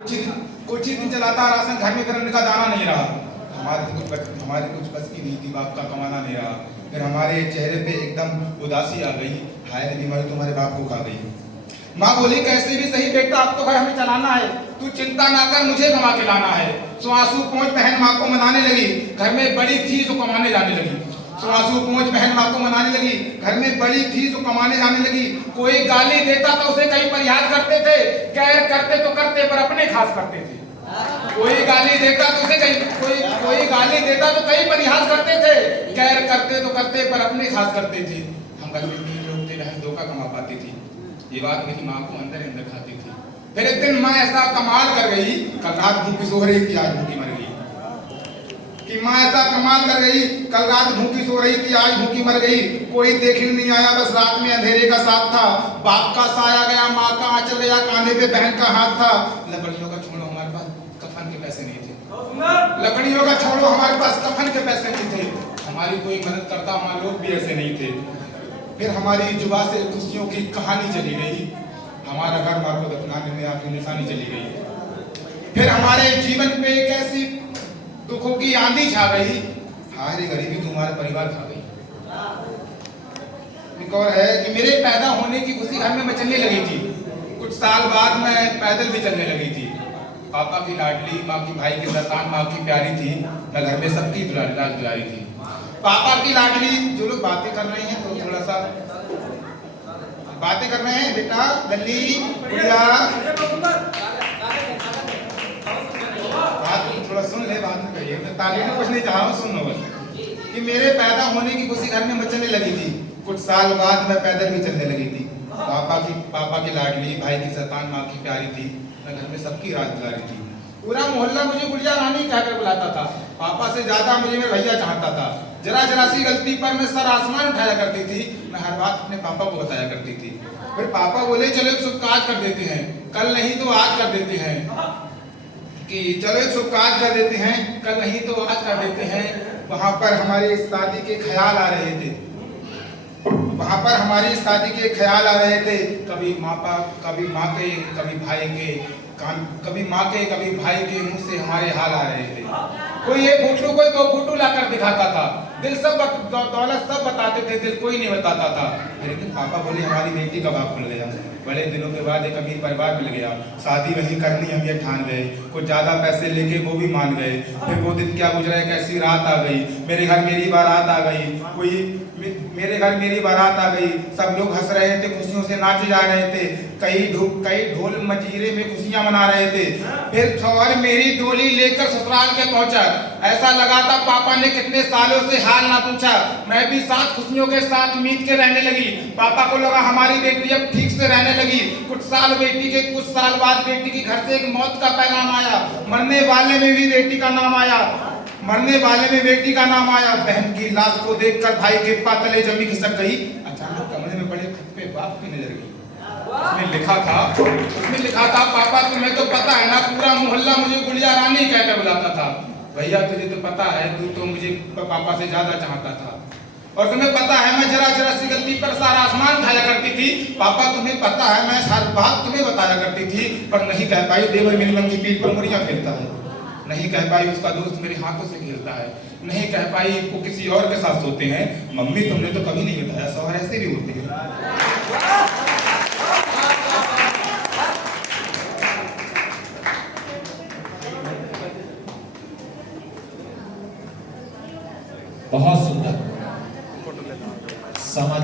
कुछ ही दिन चलाता राशन, घर में करने का दाना नहीं रहा। हमारे कुछ बस की नहीं थी, बाप का कमाना नहीं रहा। फिर हमारे चेहरे पे एकदम उदासी आ गई, हाय रे बीमारी तुम्हारे बाप को खा गई। माँ बोली कैसे भी सही बेटा, अब तो घर हमें चलाना है, तू चिंता ना कर, मुझे कमा के लाना है। सुआंसू पहुंच बहन माँ को मनाने लगी, घर में बड़ी थी तो कमाने जाने लगी। सुआंसू पहुंच बहन माँ को मनाने लगी, घर में बड़ी थी तो कमाने जाने लगी। कोई गाली देता तो उसे कई परिहास करते थे, कैर करते तो करते पर अपने खास करते थे। कोई गाली देता तो उसे कोई गाली देता तो कई परिहास करते थे, कैर करते तो करते पर अपने खास करते थे। हम घर में 3 लोग थे, बहन 2 का कमा पाती थी। ये बात मेरी माँ को अंदर अंदर खाती थी। फिर एक दिन माँ ऐसा कमाल कर गई, कल रात भूखी सो रही थी, आज भूखी मर गई। कि माँ ऐसा कमाल कर गई, कल रात भूखी सो रही थी, आज भूखी मर गई। कोई देखने नहीं आया, बस रात में अंधेरे का साथ था। बाप का साया गया, माँ का आंचल गया, कांधे पे बहन का हाथ था। लकड़ियों का छोड़ो, हमारे पास कफन के पैसे नहीं थे। लकड़ियों का छोड़ो, हमारे पास कफन के पैसे नहीं थे। हमारी कोई मदद करता, हमारे लोग भी ऐसे नहीं थे। फिर हमारी जुबा से खुशियों की कहानी चली गई, हमारा घर माँ को दफनाने में आपकी निशानी चली गई। फिर हमारे जीवन पे एक ऐसी दुखों की आंधी छा गई, हारे गरीबी तुम्हारे परिवार खा गई। एक और है कि मेरे पैदा होने की खुशी घर में मचलने लगी थी। कुछ साल बाद मैं पैदल भी चलने लगी थी। पापा की लाडली, माँ की भाई की संतान, माँ की प्यारी थी, मैं घर में सबकी दुलारी थी। पापा की लाडली, जो लोग बातें कर रहे हैं तो थोड़ा सा बातें कर रहे हैं, बेटा लल्ली गुड़िया थोड़ा सुन ले, बाद में कहिए। मैं ताली में कुछ नहीं चाह रहा हूँ, सुन लो बस। कि मेरे पैदा होने की खुशी घर में मचलने लगी थी। कुछ साल बाद मैं पैदल भी चलने लगी थी। पापा की लाडली, भाई की संतान, माँ की प्यारी थी, मैं घर में सबकी राज गुजारी थी। पूरा मोहल्ला मुझे गुड़िया रानी कहकर बुलाता था। पापा से ज्यादा मुझे मेरा भैया चाहता था। जरा सी गलती पर मैं सर आसमान उठाया करती थी। मैं हर बात अपने पापा को बताया करती थी। फिर पापा बोले चलो एक शुभ काज कर देते हैं, कल नहीं तो आज कर देते हैं। कि चलो एक शुभ काज कर देते हैं, कल नहीं तो आज कर देते हैं। वहां पर हमारी शादी के ख्याल आ रहे थे, वहां पर हमारी शादी के ख्याल आ रहे थे। कभी माँ के, कभी भाई के कभी माँ के, कभी भाई के मुंह से हमारे हाल आ रहे थे। कोई एक फोटो, कोई 2 फोटो लाकर दिखाता था। दिल सब दौलत सब बताते थे, दिल कोई नहीं बताता था। लेकिन पापा बोले हमारी बेटी का बाप खुल गया। बड़े दिनों के बाद एक अमीर परिवार मिल गया, शादी वहीं करनी हम ये ठान गए। कुछ ज्यादा पैसे लेके वो भी मान गए। फिर वो दिन क्या गुजरा, एक ऐसी रात आ गई, मेरे घर मेरी बारात आ गई। मेरे घर मेरी बारात आ गई। सब लोग हंस रहे थे, खुशियों से नाचे जा रहे थे, कई ढोल मजीरे में खुशियां मना रहे थे। फिर शौहर मेरी डोली लेकर ससुराल के पहुंचा। ऐसा लगा था पापा ने कितने सालों से हाल ना पूछा। मैं भी साथ खुशियों के साथ मीत के रहने लगी। पापा को लगा हमारी बेटी अब ठीक से रहने लगी। कुछ साल बाद बेटी के घर से एक मौत का पैगाम आया। मरने वाले में भी बेटी का नाम आया। बहन की लाश को देखकर भाई के पातले जमी खिसक गई। अचानक कमरे में पड़े खत पे बाप की नजर गई। उसमें लिखा था पापा तुम्हें तो पता है ना, पूरा मोहल्ला मुझे गुड़िया रानी कहकर बुलाता था। भैया तुझे तो पता है, तू तो मुझे पापा से ज्यादा चाहता था। और तुम्हें पता है मैं जरा सी गलती पर सारा आसमान खाया करती थी। पापा तुम्हें पता है मैं हर बात तुम्हें बताया करती थी, पर नहीं कह पाई। देवर मेरी मन की पीठ पर मुड़ियां फेरता है। नहीं कह पाई उसका दोस्त मेरे हाथों से खेलता है। नहीं कह पाई वो किसी और के साथ सोते हैं। मम्मी तुमने तो कभी नहीं बताया, शौहर ऐसे भी होते हैं। बहुत सुंदर सामाजिक